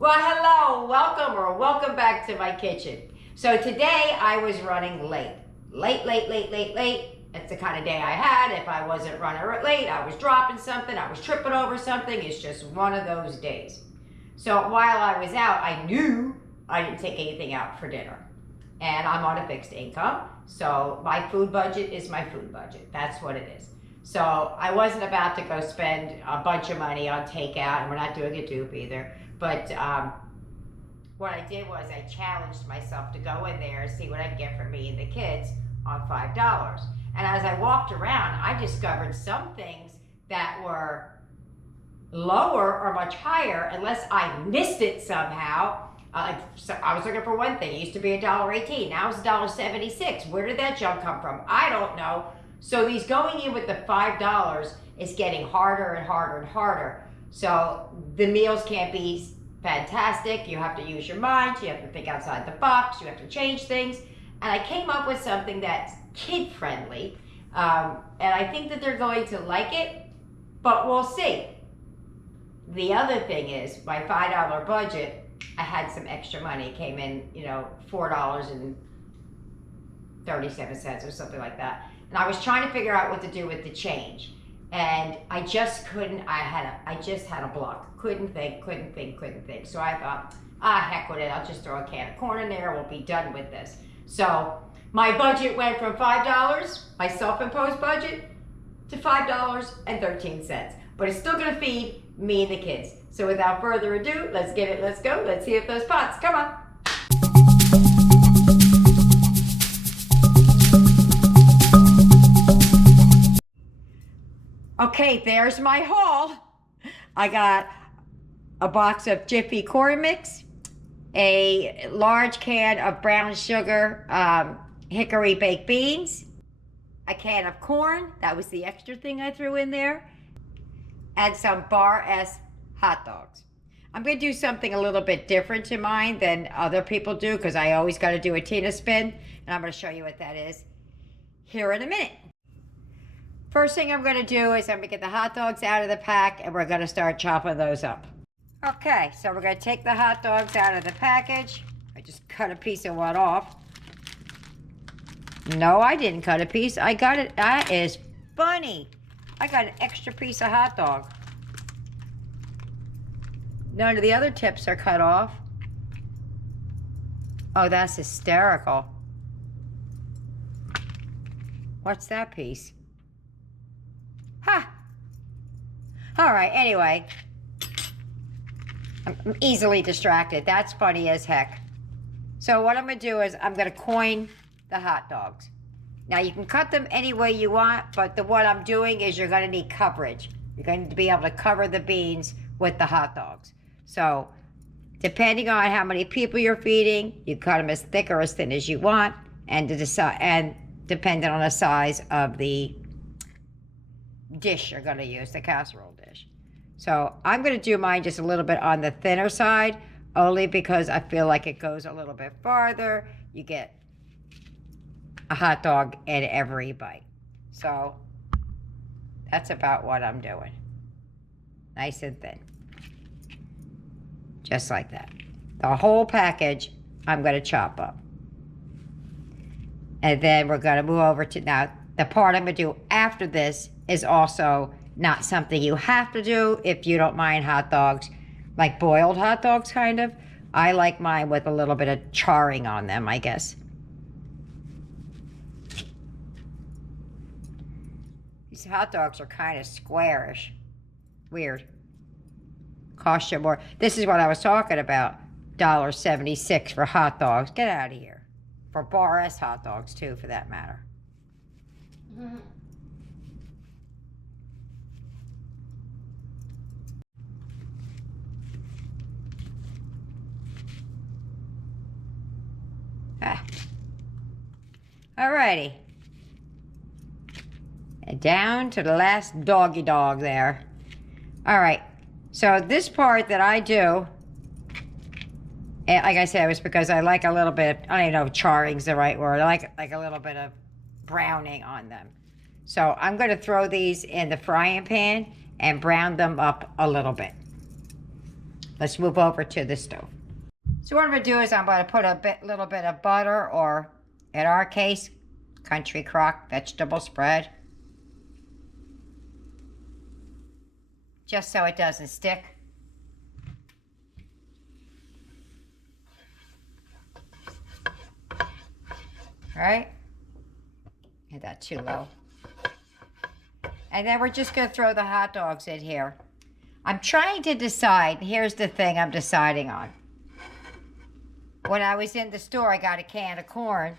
Well, hello, welcome back to my kitchen. So today I was running late. Late. That's the kind of day I had. If I wasn't running late, I was dropping something, I was tripping over something. It's just one of those days. So while I was out, I knew I didn't take anything out for dinner. And I'm on a fixed income, so my food budget is my food budget. That's what it is. So I wasn't about to go spend a bunch of money on takeout, and we're not doing a dupe either. But what I did was I challenged myself to go in there and see what I'd get for me and the kids on $5. And as I walked around, I discovered some things that were lower or much higher, unless I missed it somehow. So I was looking for one thing. It used to be $1.18. Now it's $1.76. Where did that jump come from? I don't know. So these going in with the $5 is getting harder and harder and harder. So the meals can't be fantastic. You have to use your mind. You have to think outside the box. You have to change things. And I came up with something that's kid friendly. And I think that they're going to like it, but we'll see. The other thing is my $5 budget, I had some extra money. It came in, $4.37 or something like that. And I was trying to figure out what to do with the change. And I just couldn't, I just had a block. Couldn't think. So I thought, heck with it. I'll just throw a can of corn in there. We'll be done with this. So my budget went from $5, my self-imposed budget, to $5.13. But it's still gonna feed me and the kids. So without further ado, let's go. Let's see if those pots, come on. Okay, there's my haul. I got a box of Jiffy corn mix, a large can of brown sugar hickory baked beans, a can of corn, that was the extra thing I threw in there, and some Bar S hot dogs. I'm going to do something a little bit different to mine than other people do, because I always got to do a Tina spin, and I'm going to show you what that is here in a minute. First thing I'm going to do is I'm going to get the hot dogs out of the pack, and we're going to start chopping those up. Okay, so we're going to take the hot dogs out of the package. I just cut a piece of one off. No, I didn't cut a piece. I got it. That is funny. I got an extra piece of hot dog. None of the other tips are cut off. Oh, that's hysterical. What's that piece? Ha! All right, anyway. I'm easily distracted. That's funny as heck. So what I'm going to do is I'm going to coin the hot dogs. Now, you can cut them any way you want, but what I'm doing is you're going to need coverage. You're going to be able to cover the beans with the hot dogs. So, depending on how many people you're feeding, you cut them as thick or as thin as you want, and depending on the size of the dish you're going to use, the casserole dish. So I'm going to do mine just a little bit on the thinner side, only because I feel like it goes a little bit farther. You get a hot dog in every bite. So that's about what I'm doing. Nice and thin. Just like that. The whole package I'm going to chop up. And then we're going to move over to, now the part I'm going to do after this is also not something you have to do if you don't mind hot dogs, like boiled hot dogs kind of. I like mine with a little bit of charring on them, I guess. These hot dogs are kind of squarish. Weird. Cost you more. This is what I was talking about. $1.76 for hot dogs. Get out of here. For Bar S hot dogs, too, for that matter. Mm-hmm. Alrighty. And down to the last doggy dog there. Alright. So this part that I do, like I said, it was because I like a little bit, I don't even know if charring's the right word. I like a little bit of browning on them. So I'm going to throw these in the frying pan and brown them up a little bit. let's move over to the stove. So what I'm going to do is I'm going to put a little bit of butter, or in our case, country crock vegetable spread, just so it doesn't stick. All right, get that too low. And then we're just going to throw the hot dogs in here. I'm trying to decide. Here's the thing I'm deciding on. When I was in the store, I got a can of corn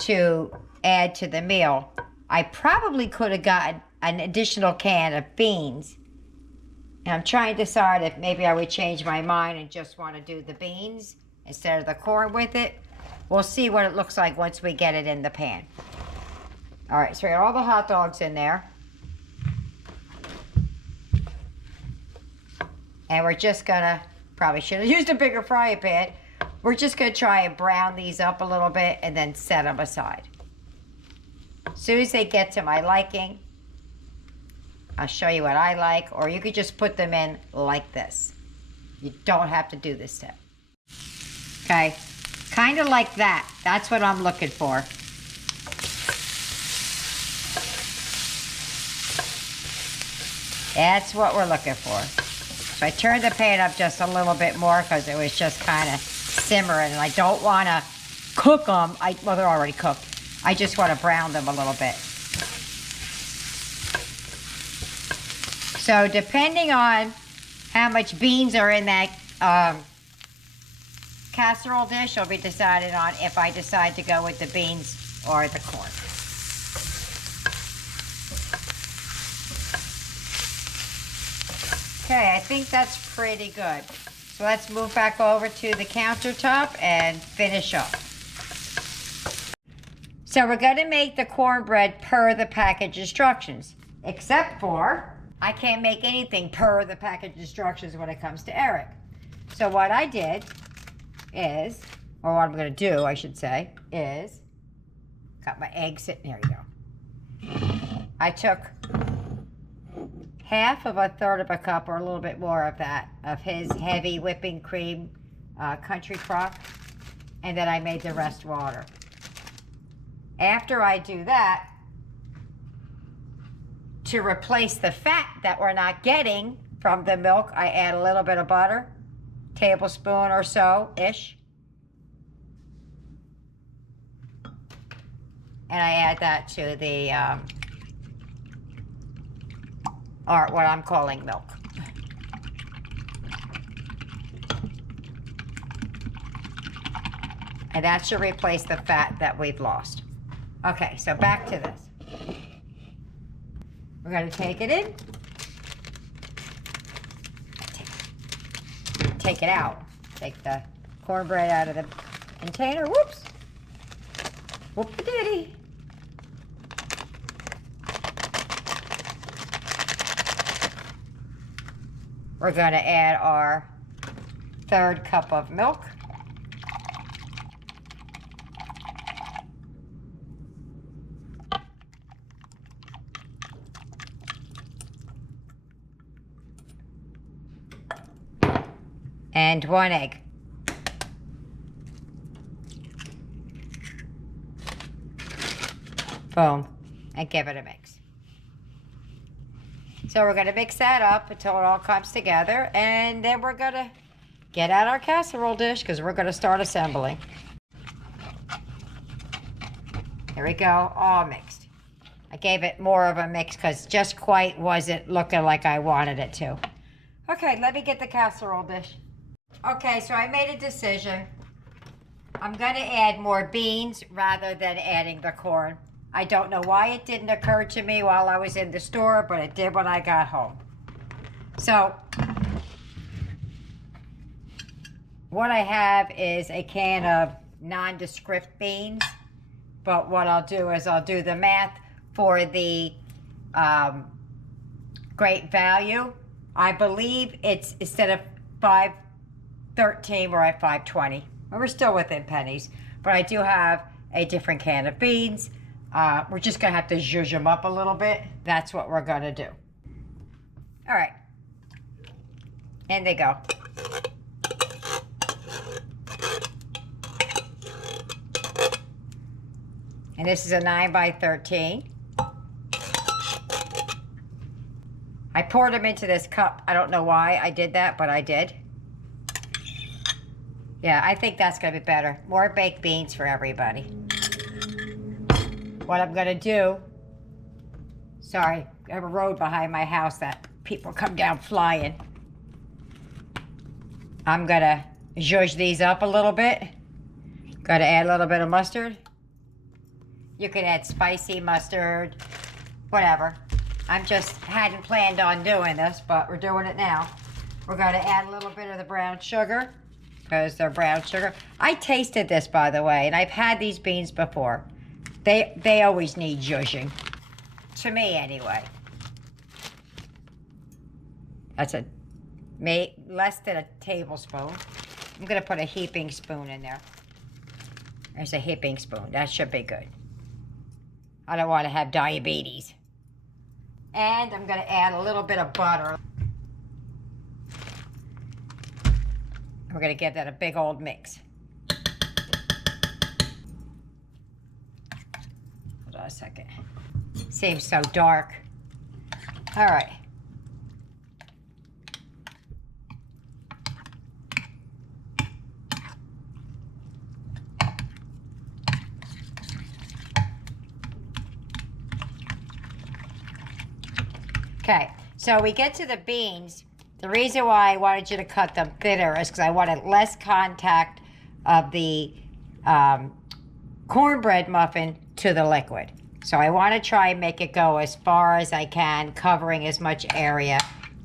to add to the meal. I probably could have gotten an additional can of beans. And I'm trying to decide if maybe I would change my mind and just want to do the beans instead of the corn with it. We'll see what it looks like once we get it in the pan. All right, so we got all the hot dogs in there. And we're just gonna, probably should have used a bigger frying pan. We're just gonna try and brown these up a little bit and then set them aside. As soon as they get to my liking, I'll show you what I like, or you could just put them in like this. You don't have to do this step. Okay, kind of like that. That's what I'm looking for. That's what we're looking for. So I turned the pan up just a little bit more because it was just kind of simmering, and I don't want to cook them. Well, they're already cooked. I just want to brown them a little bit. So depending on how much beans are in that casserole dish, will be decided on if I decide to go with the beans or the corn. Okay, I think that's pretty good. So let's move back over to the countertop and finish up. So we're going to make the cornbread per the package instructions, except for I can't make anything per the package instructions when it comes to Eric. So what I did is, or what I'm going to do, I should say, is got my egg sitting, there you go. I took half of a third of a cup, or a little bit more of that, of his heavy whipping cream country crock, and then I made the rest water. After I do that, to replace the fat that we're not getting from the milk, I add a little bit of butter, tablespoon or so-ish, and I add that to the or what I'm calling milk. And that should replace the fat that we've lost. Okay, so back to this. We're going to take it in. Take it out. Take the cornbread out of the container. Whoops. Whoop-a-diddy. We're going to add our third cup of milk. And 1 egg. Boom. And give it a mix. So we're going to mix that up until it all comes together, and then we're going to get out our casserole dish because we're going to start assembling. Here we go, all mixed. I gave it more of a mix because just quite wasn't looking like I wanted it to. Okay, let me get the casserole dish. Okay, so I made a decision. I'm going to add more beans rather than adding the corn. I don't know why it didn't occur to me while I was in the store, but it did when I got home. So, what I have is a can of nondescript beans, but what I'll do is I'll do the math for the great value. I believe it's, instead of $5.13, we're at $5.20. We're still within pennies, but I do have a different can of beans. We're just going to have to zhuzh them up a little bit. That's what we're going to do. All right. In they go. And this is a 9 by 13. I poured them into this cup. I don't know why I did that, but I did. Yeah, I think that's gonna be better. More baked beans for everybody. What I'm gonna do, sorry, I have a road behind my house that people come down flying. I'm gonna zhuzh these up a little bit. Gotta add a little bit of mustard. You can add spicy mustard, whatever. I'm just hadn't planned on doing this, but we're doing it now. We're gonna add a little bit of the brown sugar, because they're brown sugar. I tasted this, by the way, and I've had these beans before. They always need zhuzhing. To me, anyway. That's less than a tablespoon. I'm gonna put a heaping spoon in there. There's a heaping spoon. That should be good. I don't want to have diabetes. And I'm gonna add a little bit of butter. We're gonna give that a big old mix. Hold on a second. Seems so dark. All right. Okay, so we get to the beans. The reason why I wanted you to cut them thinner is because I wanted less contact of the cornbread muffin to the liquid. So I want to try and make it go as far as I can, covering as much area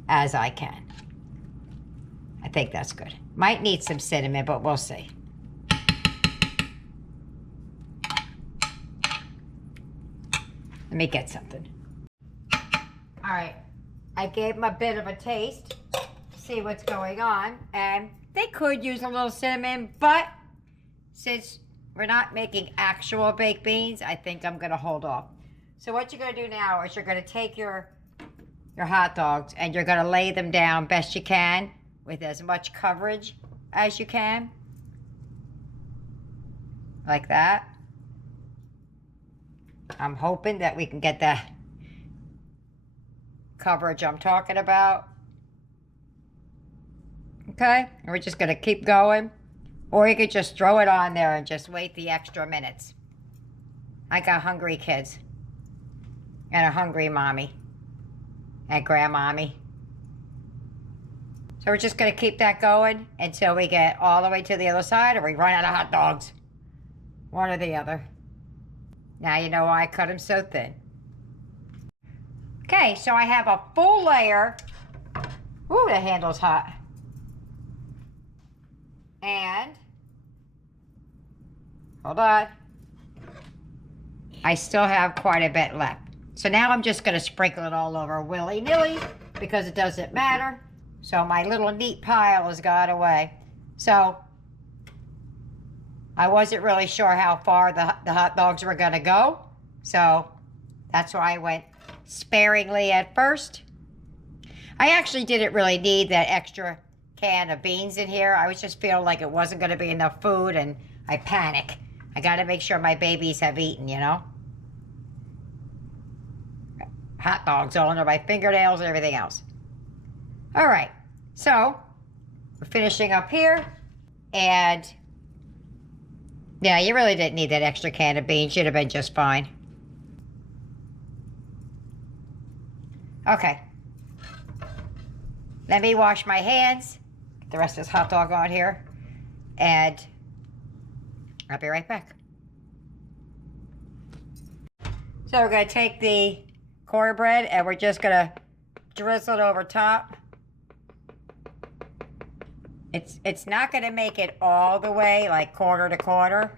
as I can. I think that's good. Might need some cinnamon, but we'll see. Let me get something. All right, I gave them a bit of a taste, see what's going on, and they could use a little cinnamon, but since we're not making actual baked beans, I think I'm gonna hold off. So what you're gonna do now is you're gonna take your hot dogs and you're gonna lay them down best you can with as much coverage as you can, like that. I'm hoping that we can get the coverage I'm talking about. Okay, and we're just gonna keep going. Or you could just throw it on there and just wait the extra minutes. I got hungry kids. And a hungry mommy. And grandmommy. So we're just gonna keep that going until we get all the way to the other side or we run out of hot dogs. One or the other. Now you know why I cut them so thin. Okay, so I have a full layer. Ooh, the handle's hot. And, hold on. I still have quite a bit left. So now I'm just gonna sprinkle it all over willy-nilly because it doesn't matter. So my little neat pile has got away. So, I wasn't really sure how far the hot dogs were gonna go. So, that's why I went sparingly at first. I actually didn't really need that extra can of beans in here. I was just feeling like it wasn't going to be enough food and I panic. I got to make sure my babies have eaten, you know. Hot dogs all under my fingernails and everything else. All right, so we're finishing up here and yeah, you really didn't need that extra can of beans. You'd have been just fine. Okay, let me wash my hands, get the rest of this hot dog on here, and I'll be right back. So we're gonna take the cornbread and we're just gonna drizzle it over top. It's not gonna make it all the way, like corner to corner.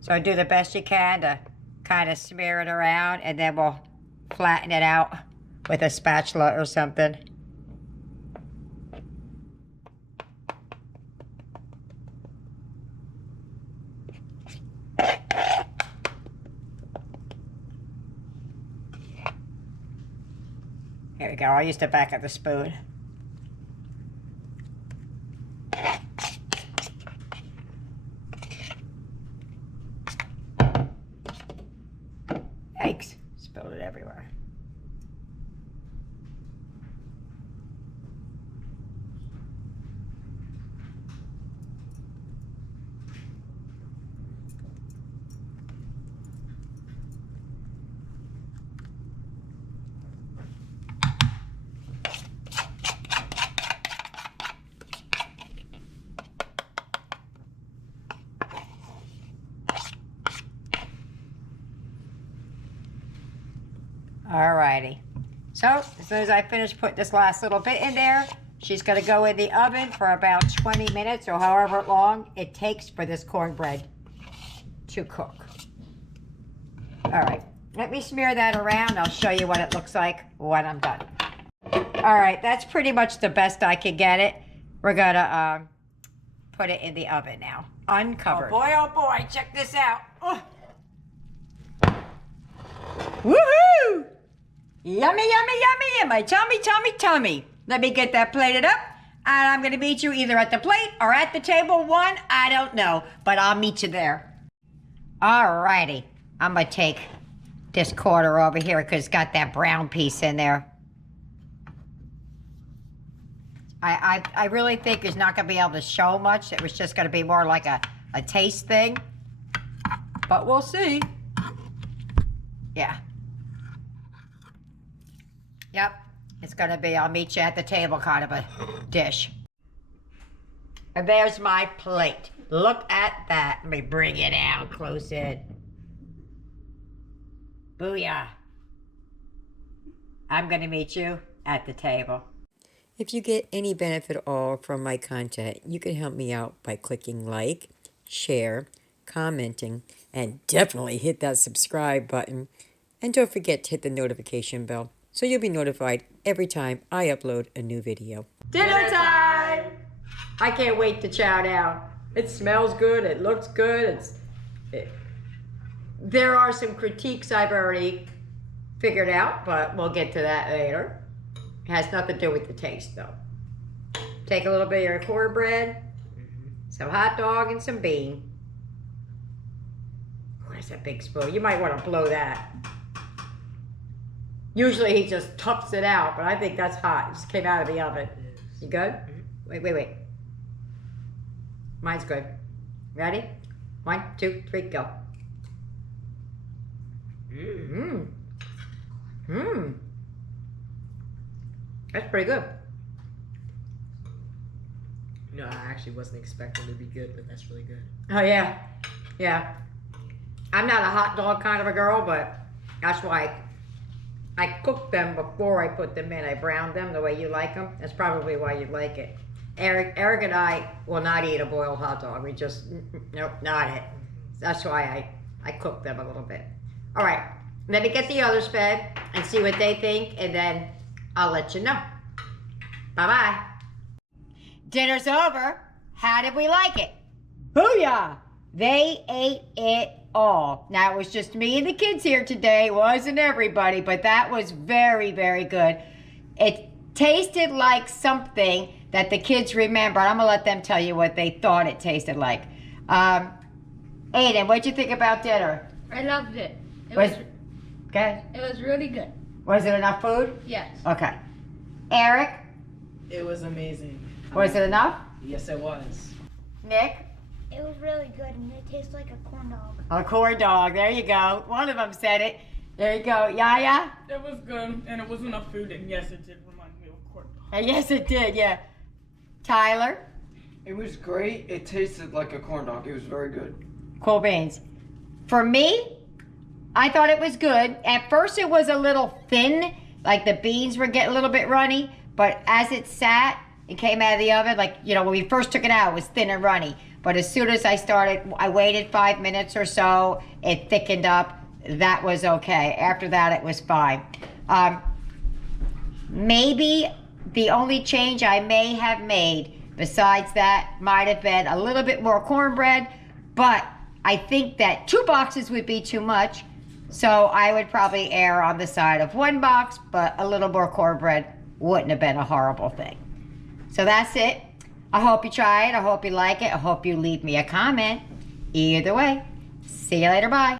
So do the best you can to kind of smear it around and then we'll flatten it out with a spatula or something. Here we go. I'll use the back of the spoon. Alrighty. So, as soon as I finish putting this last little bit in there, she's going to go in the oven for about 20 minutes or however long it takes for this cornbread to cook. Alright, let me smear that around. I'll show you what it looks like when I'm done. Alright, that's pretty much the best I can get it. We're going to put it in the oven now. Uncovered. Oh boy, check this out. Oh. Woohoo! Yummy, yummy, yummy in my tummy, tummy, tummy. Let me get that plated up, and I'm gonna meet you either at the plate or at the table one. I don't know, but I'll meet you there. Alrighty, I'm gonna take this quarter over here because it's got that brown piece in there. I really think it's not gonna be able to show much. It was just gonna be more like a taste thing, but we'll see. Yeah. Yep, it's gonna be, I'll meet you at the table kind of a dish. And there's my plate. Look at that. Let me bring it out close in. Booyah. I'm gonna meet you at the table. If you get any benefit at all from my content, you can help me out by clicking like, share, commenting, and definitely hit that subscribe button. And don't forget to hit the notification bell so you'll be notified every time I upload a new video. Dinner time! I can't wait to chow down. It smells good, it looks good. There are some critiques I've already figured out, but we'll get to that later. It has nothing to do with the taste though. Take a little bit of your cornbread, some hot dog, and some bean. Oh, that's a big spoon. You might want to blow that. Usually he just tufts it out, but I think that's hot. It just came out of the oven. You good? Wait. Mine's good. Ready? 1, 2, 3, go. That's pretty good. No, I actually wasn't expecting it to be good, but that's really good. Oh yeah. Yeah. I'm not a hot dog kind of a girl, but that's why I cooked them before I put them in. I browned them the way you like them. That's probably why you like it. Eric and I will not eat a boiled hot dog. We just, nope, not it. That's why I cooked them a little bit. All right, let me get the others fed and see what they think, and then I'll let you know. Bye-bye. Dinner's over. How did we like it? Booyah! They ate it all. Now, it was just me and the kids here today. It wasn't everybody, but that was very, very good. It tasted like something that the kids remember. I'm going to let them tell you what they thought it tasted like. Aiden, what'd you think about dinner? I loved it. It was really good. Was it enough food? Yes. Okay. Eric? It was amazing. Was it enough? Yes, it was. Nick? It was really good, and it tastes like a corn dog. A corn dog. There you go. One of them said it. There you go. Yaya? It was good, and it was enough food, and yes, it did remind me of corn dog. Yes, it did, yeah. Tyler? It was great. It tasted like a corn dog. It was very good. Cool beans. For me, I thought it was good. At first, it was a little thin, like the beans were getting a little bit runny, but as it sat, it came out of the oven, like, you know, when we first took it out, it was thin and runny. But as soon as I waited 5 minutes or so, it thickened up. That was okay. After that, it was fine. Maybe the only change I may have made besides that might have been a little bit more cornbread, but I think that 2 boxes would be too much. So I would probably err on the side of 1 box, but a little more cornbread wouldn't have been a horrible thing. So that's it. I hope you try it. I hope you like it. I hope you leave me a comment. Either way, see you later. Bye.